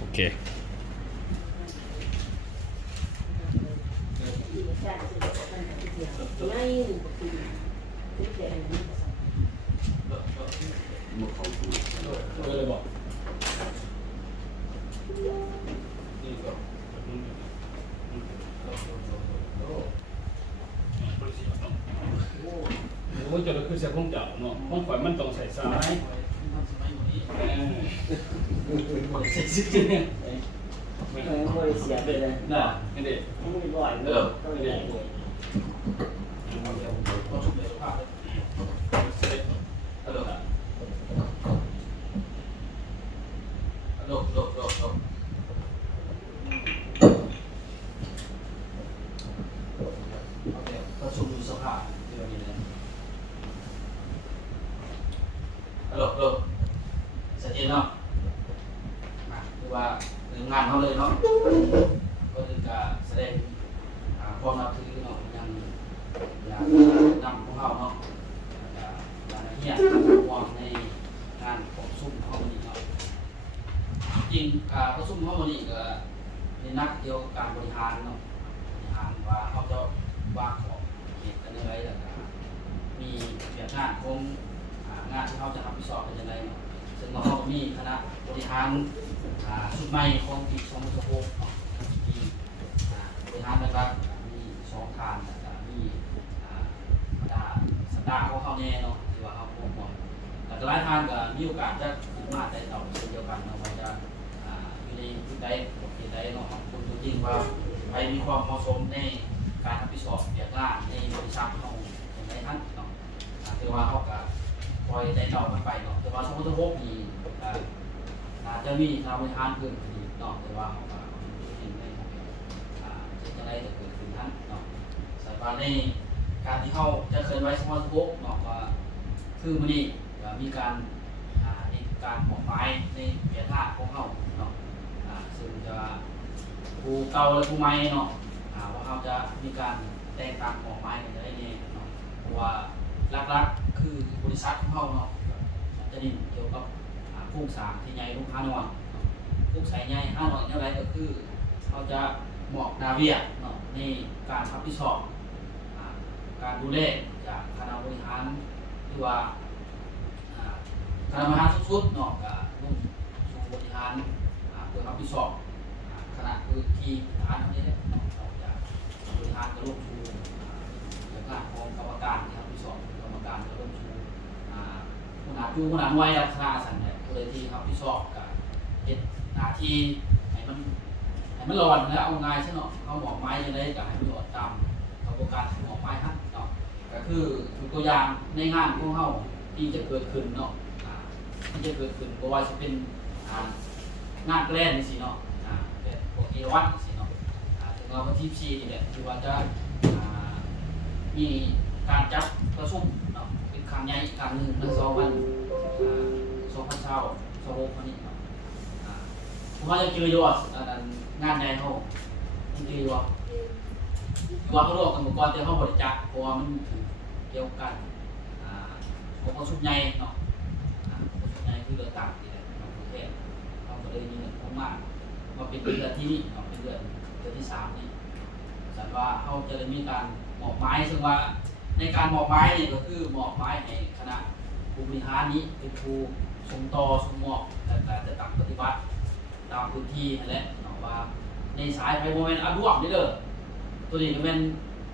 โอเคเลยบอกโอ้ยจะคือเสียของเจ้าเนาะของข่อยมันต้องใส่สายใส่ซิกเนี่ยไม่ได้เสียไปเลย น่ะนี่เด็ก ไม่บ่อยเลยต้องใหญ่เลย ก็ชุบเลยภาพเสร็จฮัลโหลฮัลโหลโลโอเคก็ชุบดูสภาพที่เรามีเลยฮัลโหลชัดเจนเนาะคือว่าเรื่องงานเขาเลยเนาะก็คือการแสดงความนับถือเนาะยังนำของเขาเนาะอย่างนี้วางในงานของซุ่มข้อมูลเนาะจริงก็ซุ่มข้อมูลก็ในนักเกี่ยวกับการบริหารเนาะบริหารว่าเขาจะวางของเหตุกันยังไงแล้วมีแบบงานของงานที่เขาจะรับผิดชอบเป็นยังไงเนาะซึ่งเราก็มีคณะบริหารชุดใหม่ของปี2016เนาะที่บริหารนะครับมี2ทางมีสตาร์ของเขาแน่เนาะที่ว่าเขาพบกันแต่หลายทางก็มีโอกาสจะถึงมาได้ต่อเช่นเดียวกันเนาะว่าจะอยู่ในจุดใดบทใดเนาะคุณจริงว่าใครมีความเหมาะสมในการรับผิดชอบเกี่ยวกับในบริษัทเขาอย่างไรท่านเนาะคือว่าเขาก็คอยได้ต่อกันไปเนาะแต่ว่า2016นี่อาจจะมีทางบริหารเพิ่มขึ้นอีกเนาะแต่ว่าเขาก็เห็นในจะได้จะเกิดขึ้นท่านเนาะสายการในการที่เขาจะเคยไว้2016เนาะว่าคือมันนี่มีการในการหมอกไม้ในเปียท่าของเขาเนาะซึ่งจะผู้เก่าและผู้ใหม่เนาะว่าเขาจะมีการแต่งตั้งหมอกไม้กันได้เนี่ยเนาะเพราะว่าหลักๆคือบริษัทของเขาเนาะจะนิ่งเกี่ยวกับโครงสร้างที่ใหญ่ลูกค้าหน่อยโครงสร้างใหญ่5หน่อยอะไรก็คือเขาจะหมอกนาเวียเนาะในการรับผิดชอบการดูแลจากคณะบริหารหรือว่าคณะบริหารสุดๆเนาะกับลุ่มสู่บริหารเพื่อรับผิดชอบคณะคือที่ฐานนี้เนี่ยเนาะจากบริหารก็ลุ่มสู่คณะของกรรมการที่รับผิดชอบกรรมการก็ลุ่มสู่ผู้หนาหน่วยรัฐาสันเนี่ยผู้ใดที่รับผิดชอบกับเป็นหน้าที่ให้มันรอดแล้วเอาง่ายใช่เนาะเขาบอกไม้ยังไงกับให้มันรอดตามกระบวนการของบอกไม้ฮะเนาะก็คือตัวอย่างในงานของเขาที่จะเกิดขึ้นเนาะที่จะเกิดขึ้นเพราะว่าจะเป็นงานแกล้งสิเนาะเป็นพวกเอวัตสิเนาะถึงเราวันที่4นี่แหละคือว่าจะมีการจับประชุมเนาะเป็นครั้งใหญ่อีกครั้งหนึ่งใน2026คนนี้เนาะผมว่าจะเจออยู่อ่ะงานใหญ่เขาจริงๆว่าเขาร่วมกันมาก่อนแต่เขาบริจาคเพราะว่ามันถือเกี่ยวกันของประชุมใหญ่เนาะประชุมใหญ่คือเรือต่างที่ไหนในประเทศเขาก็เลยมีเงินเข้ามาเป็นเดือนที่นี่เป็นเดือนที่3นี่สันว่าเขาจะได้มีการหมอบไม้ซึ่งว่าในการหมอบไม้เนี่ยก็คือหมอบไม้ในคณะผู้บริหารนี้เป็นผู้ส่งต่อส่งมอบแต่จะต่างปฏิบัติตามพื้นที่นั่นแหละเนาะว่าในสายไฟโมเมนต์อาดวกนี่เด้อตัวนี้ก็เป็น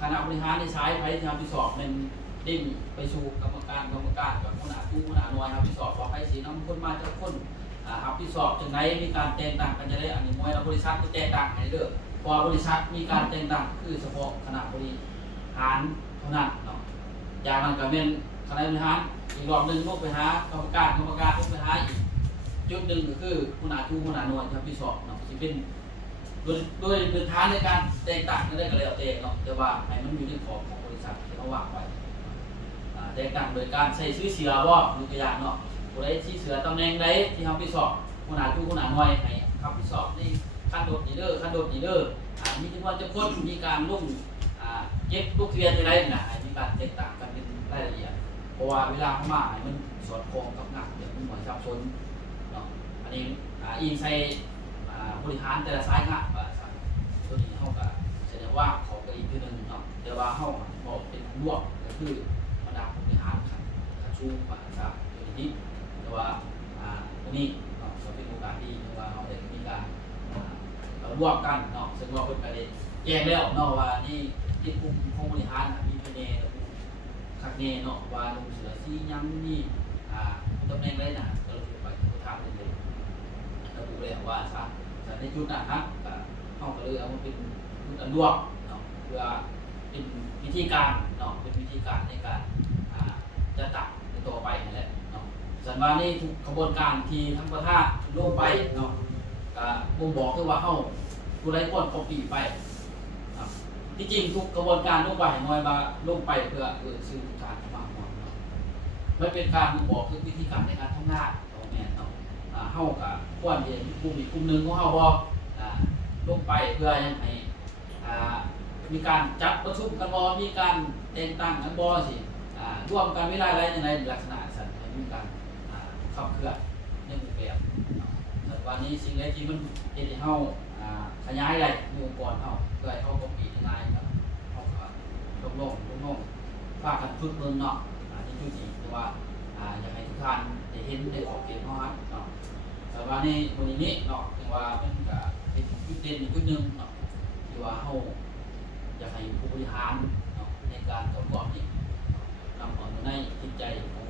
คณะบริหารในสายไฟที่ทำที่สอบเป็นดิ้นไปสู่กรรมการกับผู้หน้าหน่วยครับที่สอบว่าไฟสีน้ำคนมาจากคนครับที่สอบจังไรมีการแต่งตั้งกันจะได้อันนี้มวยเราบริษัทมีแต่งตั้งให้เด้อพอบริษัทมีการแต่งตั้งคือเฉพาะคณะบริหารเท่านั้นเนาะอย่างนั้นก็เป็นคณะบริหารอีกรอบหนึ่งลงไปหากรรมการลงไปหาอีกจุดหนึ่งก็คือผู้หน้าหน่วยครับที่สอบเนาะที่เป็นโดยพื้นฐานในการแต่งตั้งก็ได้ก็แล้วแต่เนาะแต่ว่าให้มันอยู่ในขอบของบริษัทที่เขาวางไว้แต่งตั้งโดยการใส่ชื่อเสือว่าดูตัวอย่างเนาะผู้ใดที่เสือตำแหน่งใดที่เขาไปสอบผู้หน้าหน่วยให้เขาไปสอบในขั้นโดดดีเดอร์มีจำนวนจะคนมีการลุ่มเก็บลูกเรียนอะไรนะมีการแต่งตั้งกันเป็นรายละเอียดเพราะว่าเวลาเขามามันสอดคล้องกับงานเดี๋ยวมันเหมือนซับซ้อนเนาะอันนี้อิงใส่ บริหารแต่ละสายงานว่าตัวนี้เฮาก็แสดงว่าเขาก็อีกทีนึงเนาะแต่ว่าเฮาบอกเป็นรวบก็คือบรรดาผู้บริหารขั้นสูงว่าครับตัวนี้แต่ว่าตัวนี้เนาะก็เป็นโอกาสดีเพราะว่าเฮาได้มีการร่วมกันเนาะซึ่งว่าเพิ่นก็ได้แจ้งแล้วเนาะว่านี่กลุ่มผู้บริหารมีภายในคักแน่เนาะว่าลงเสือสียังนี่ตำแหน่งใดน่ะก็รู้ไปทางนึงเลยระบุแล้วว่าซะแต่ในจุดนั้นนะก็เฮาก็เลยเอามาเป็นจุดอันรวมเนาะเพื่อเป็นวิธีการเนาะเป็นวิธีการในการจะตัดในต่อไปนั่นแหละเนาะสันว่านี่ทุกกระบวนการที่ทั้งประธานลงไปเนาะก็บ่งบอกคือว่าเฮาผู้ใดคนคอปีไปที่จริงทุกกระบวนการลงไปน้อยมาลงไปเพื่อสื่อสารมากกว่าเนาะไม่เป็นการบอกคือวิธีการในการทำงานของแม่เนาะเฮากับควรจะมีกลุ่มอีกกลุ่มหนึ่งของเฮาบ่ลงไปเพื่อยังให้มีการจัดประชุมกันบ่มีการแต่งตั้งกันบ่สิร่วมกันเวลาอะไรอย่างไรลักษณะสั่นให้มีการขับเคลื่อนในรูปแบบแต่วันนี้สิ่งใดที่มันเฮ็ดให้เฮาขยายอะไรในองค์กรเฮาเพื่อให้เฮาบ่ปีง่ายครับเฮาก็ลงฝากกันฝึกเบิ่งเนาะที่จุดนี้คือว่าอยากให้ทุกท่านได้เห็นได้ขอบเขตเนาะเนาะแต่ว่าในวันนี้เนาะถึงว่ามันก็เป็นจุดเด่นอีกจุดหนึงเนาะที่ว่าเฮาอยากให้ผู้บริหารเนาะในการกำกับนี่นำเอาในจิตใจของ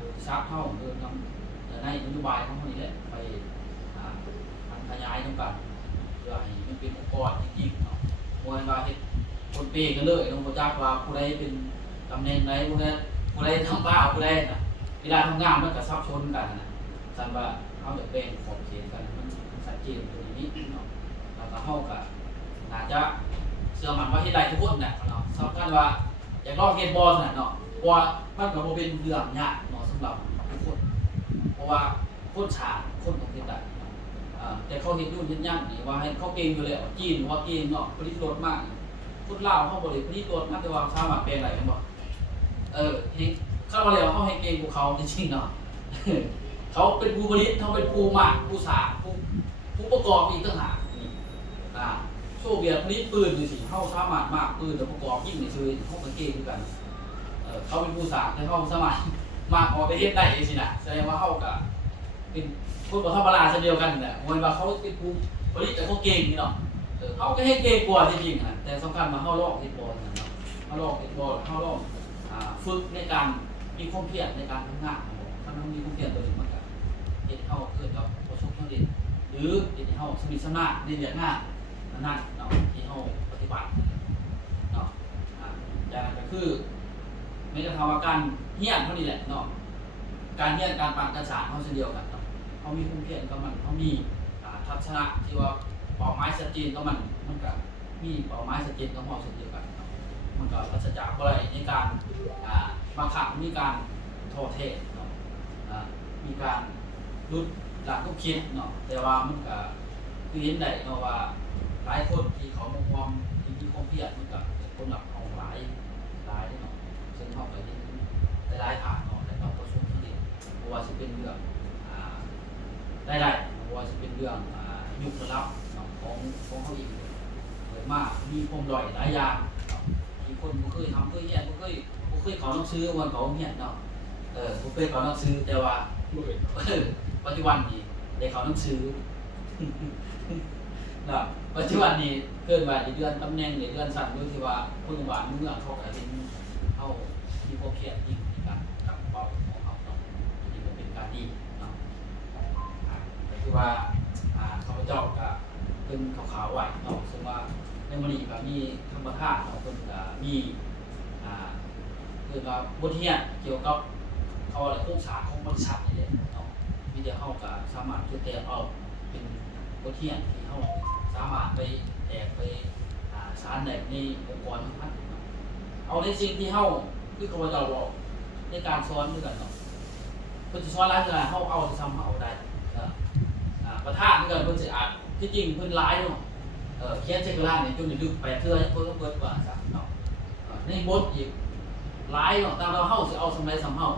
บริษัทเฮาหรือนำในนโยบายของเฮานี่แหละไปมันขยายนำกันเพื่อให้มันเป็นองค์กรจริงๆเนาะบ่ให้ว่าเฮ็ดคนเปกันเลยต้องบ่จักว่าผู้ใดเป็นตำแหน่งใดผู้ใดทำบ้าผู้ใดน่ะเวลาทำงานมันก็ซับซ้อนกันนะซั่นว่าเฮาจะแบ่งขอบเขตกันมันชัดเจนตรงนี้เนาะแล้วก็เฮาก็น่าจะเชื่อมั่นว่าเฮ็ดได้ทุกคนน่ะเนาะสำคัญว่าอยากลองเฮ็ดบ่ซั่นเนาะเพราะว่ามันก็บ่เป็นเรื่องยากเนาะสำหรับทุกคนเพราะว่าคนฉาดคนต้องเฮ็ดได้แต่เขาเฮ็ดนู่นเฮ็ดนั่นนี่ว่าให้เขาเก่งอยู่แล้วจีนว่าเก่งเนาะผลิตรถมากคนลาวเฮาบ่ได้ผลิตรถมาแต่ว่าสามารถแปลงได้แม่นบ่เฮ็ดเข้ามาแล้วเฮาให้เก่งกว่าเขาจริงๆเนาะ เขาเป็นผู้ผลิตเขาเป็นผู้หมักผู้สร้างผู้ประกอบอีกต่างหากนี่โซเวียตผลิตปืนจังซี่เฮาสามารถมากปืนแล้วประกอบยิงได้ซื่อเฮาก็เก่งคือกันเขาเป็นผู้สร้างแต่เฮาสามารถมากออกไปเฮ็ดได้จังซี่น่ะแสดงว่าเฮาก็เป็นคนบ่ธรรมดาเช่นเดียวกันน่ะบ่แม่นว่าเขาเป็นผู้ผลิตแต่เขาเก่งนี่เนาะเขาก็เฮ็ดเก่งกว่าจริงๆน่ะแต่สำคัญว่าเฮาลองเฮ็ดบ่นั่นเนาะเฮาลองเฮ็ดบ่เฮาลองฝึกในการมีความเพียรในการทำงานของเราถ้ามันมีความเพียรตัวนี้มันก็เฮ็ดให้เฮาเกิดกับประสบความสำเร็จหรือเฮ็ดให้เฮาสำเร็จสำนาญในเรื่องงานนั้นเนาะที่เฮาปฏิบัติเนาะอย่างนั้นก็คือไม่ได้ทำว่าการเฮียนเท่านี้แหละเนาะการเฮียนการปานการสานเฮาเช่นเดียวกันเนาะเฮามีความเพียรกับมันเฮามีทัศนะที่ว่าเป้าหมายชัดเจนกับมันก็มีเป้าหมายชัดเจนกับเฮาเช่นเดียวกันเนาะมันก็ปราศจากบ่ได้ในการบางครั้งมีการท้อแท้เนาะมีการหลุดหลักทุกคิดเนาะแต่ว่ามันก็คือเห็นได้เนาะว่าหลายคนที่เขามีความเพียรมันก็เป็นคนหลักของหลายเนาะซึ่งเฮาก็เห็นหลายๆทางเนาะแต่เราประสบความสำเร็จบ่ว่าสิเป็นเรื่องได้บ่ว่าสิเป็นเรื่องยุคระดับเนาะของเฮาเองเกิดมามีความด้อยหลายอย่างเนาะที่คนบ่เคยทำเคยเรียนบ่เคยเขาต้องซื้อวันเขาเฮียนเนาะบ่เคยเขาต้องซื้อแต่ว่าปัจจุบันนี้ได้เขาต้องซื้อ เนาะปัจจุบันนี้เกินว่าเดือนตำแหน่งหรือเดือนสั่นอยู่ที่ว่าผู้หวานเมืองเขาก็เป็นเฮามีความเครียดยิ่งในการกำเป้าของเขาเนาะนี่ก็เป็นการดีเนาะก็คือว่าข้าพเจ้าก็เป็นขาวๆไว้เนาะซึ่งว่าในมื้อนี้ก็มีธรรมทานเนาะเพิ่นก็มีคือว่าบทเรียนเกี่ยวกับเขาอะไรโครงสร้างของบริษัทนี่แหละเนาะมีแต่เฮาก็สามารถช่วยแต่เอาเป็นบทเรียนที่เฮาสามารถไปแตกไปสารในองค์กรทั้งเอาในสิ่งที่เฮาคือข้าพเจ้าบอกในการสอนด้วยกันเนาะเพิ่นสิสอนหลายเรื่องเฮาเอาที่ซ้ำเฮาได้ประธานด้วยกันเพิ่นสิอาจที่จริงเพิ่นหลายเนาะเขียนเช็คกระดาษนี่จนได้ดึก8เทื่อเพิ่นก็เบิดว่าซะเนาะในบทอีกหลายเนาะตามเราเฮาสิเอาสำไรซ้ำเฮา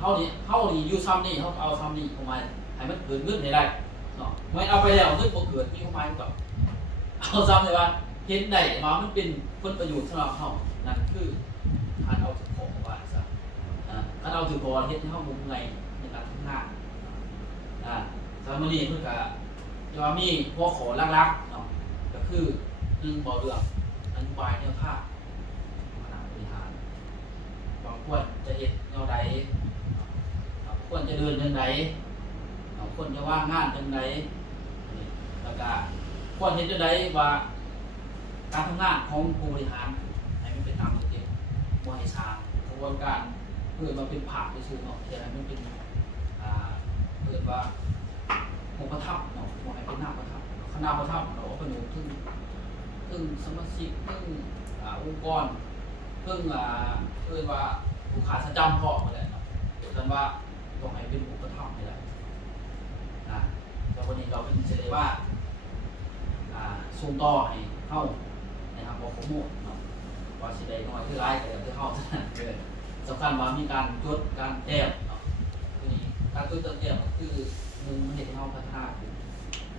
เฮานี่อยู่ซ้ำนี่เฮาเอาซ้ำนี่ออกมาให้มันเกิดขึ้นให้ได้เนาะ ไม่เอาไปแล้วเงินบ่เกิดมีความหมายกับเอาซ้ำเลยว่าเห็นได้มามันเป็นผลประโยชน์สำหรับเฮานั่นคือการเอาถึงของว่าซะการเอาถึงของเฮ็ดให้เฮาบ่เมื่อยในการทำงานสำหรับมื้อนี้เพิ่นก็จะว่ามีหัวข้อหลักๆเนาะก็คือ1บ่เรื่องนโยบายแนวทางคณะบริหารว่าควรจะเฮ็ดแนวใดควรจะเดินจังไดควรจะว่างงานจังไดแล้วก็ควรเฮ็ดจังไดว่าการทำงานของผู้บริหารให้มันเป็นตามระเบียบบ่ให้สร้างกระบวนการเพื่อมาเป็นผักซื่อๆเนาะแต่ให้มันเป็นเรียกว่าองค์ประทับเนาะบ่ให้เป็นหน้าประทับคณะประทับเนาะประโยชน์ถึงสมาชิกถึงองค์กรถึงเรียกว่าผู้ขาประจำพอก็ได้เนาะแต่ว่าต้องให้เป็นองค์ประทับนี่แหละแล้ววันนี้เราเป็นเสด็จว่าส่งต่อให้เฮานะครับบ่ขโมยเนาะว่าสิได้น้อยคือหลายก็แล้วแต่เฮาเท่านั้นเด้อสำคัญว่ามีการจดการแต้มเนาะทีนี้การจดแต้มก็คือ1เฮ็ดให้เฮาพัฒนาขึ้น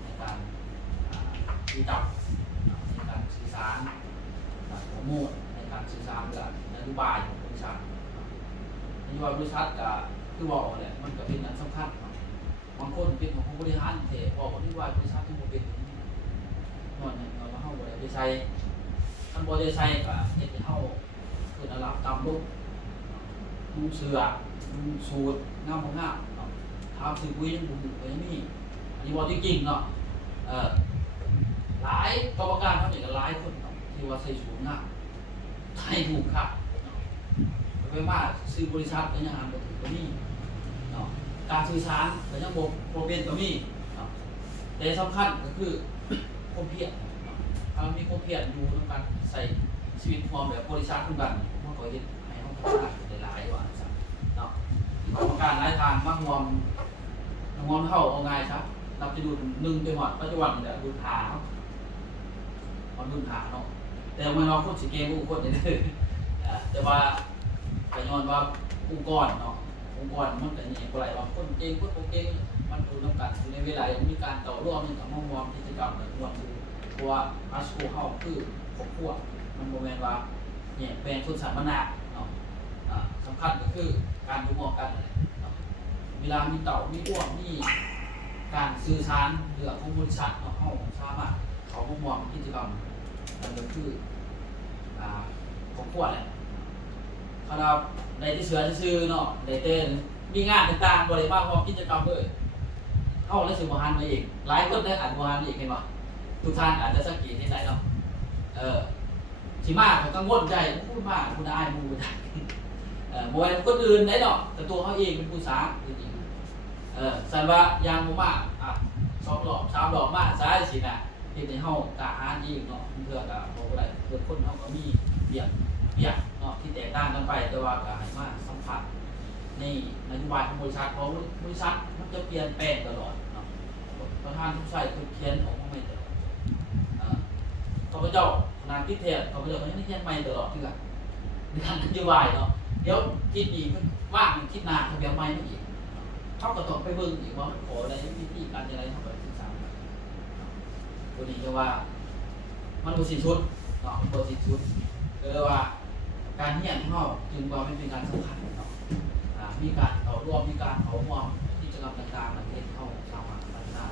ในการวิจักในการสื่อสารโปรโมทในการสื่อสารกับนโยบายของบริษัทนโยบายบริษัทก็คือบอกแหละมันก็เป็นอันสำคัญบางคนเป็นของผู้บริหารเถอะบอกว่าที่ว่าบริษัทที่มันเป็นนอนเนี่ยเราเข้าบริษัทท่านบริษัทก็เห็นเข้าคือระดับต่ำลุกนุ่งเสื้อนุ่งสูทงามของงามทำสื่อคุยยังบุญเลยนี่อันนี้บอกจริงๆเนาะหลายกรรมการเขาเนี่ยหลายคนที่ว่าใส่สูทงามไทยถูกค่ะไปว่าซื้อบริษัทก็ยังอ่านบทถึงตัวนี้เนาะการสื่อสารก็ยังบอกโปรเป็นตัวนี้แต่สำคัญก็คือความเพียรถ้ามีความเพียรอยู่ในการใส่ชีวิตความแบบบริษัททุกกันมันก็จะให้เขาพัฒนาหลายๆว่าเนาะกรรมการหลายทางมากงวมเท่าเอาไงครับนับจะดู1จังหวัดปัจจุบันเนี่ยดูหาเนาะมันดูหาเนาะแต่เมื่อเราคนสิเกมผู้คนเนี่ยแต่ว่าก็ย้อนว่าองค์กรเนาะองค์กรมันก็นี่อะไรว่าคนเก่งคนบ่เก่งมันดูน้ำกันอยู่ในเวลามีการต่อร่วมกับมองกิจกรรมแบบรวมคือเพราะว่าอาชีพเฮาคือครอบครัวมันบ่แม่นว่าเนี่ยเป็นชนชั้นวรรณะเนาะสำคัญก็คือการดูมองกันเนาะเวลามีเต่ามีอ้วงมีการสื่อสารเรื่องของบริษัทเนาะเฮาสามารถเขามองกิจกรรมนั่นก็คือครอบครัวแหละถ้าเราในที่เสือซื่อเนาะในเต้นมีงานต่างๆบริบาลของกิจกรรมเลยเข้าและสื่อมหันมาอีกหลายคนได้อ่านมหันอีกเห็นป่ะทุกท่านอาจจะสังเกตที่ไหนเนาะชิมากเขากังวลใจพูดมากคุณอายมูได้บอยคนอื่นได้เนาะแต่ตัวเขาเองเป็นผู้สาจริงๆสันว่ายางมูมาก2 ดอก 3 ดอกมากซ้ายสิน่ะที่ในห้องกะหารอีกเนาะเพื่อกับโอะไรเพื่อคนเขาก็มีเบี่ยงเนาะที่แตกต่างกันไปแต่ว่าก็ให้มาสัมผัสในนโยบายของบริษัทเพราะบริษัทมันจะเปลี่ยนแปลงตลอดเนาะประธานทุกสายทุกเขียนออกมาใหม่ตลอดข้าพเจ้าขนาดคิดเทศข้าพเจ้าก็ยังเขียนใหม่ตลอดที่ละในทางนโยบายเนาะเดี๋ยวคิดอีกว่างคิดนานทำแบบใหม่ไม่อีกเขาก็ต้องไปเบิ่งอีกว่าขออะไรวิธีการอะไรเขาไปศึกษาตัวนี้ก็ว่ามันบริสุทธิ์เนาะบริสุทธิ์เลยว่าการเรียนของเราจึงว่าไม่เป็นการสำคัญเนาะมีการเข้าร่วมมีการเข้าร่วมกิจกรรมต่างๆประเทศเข้าสามารถพัฒนา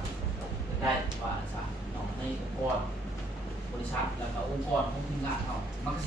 ได้ว่าสาเนาะในองค์กรบริษัทแล้วก็องค์กรของทีมงานเขามัน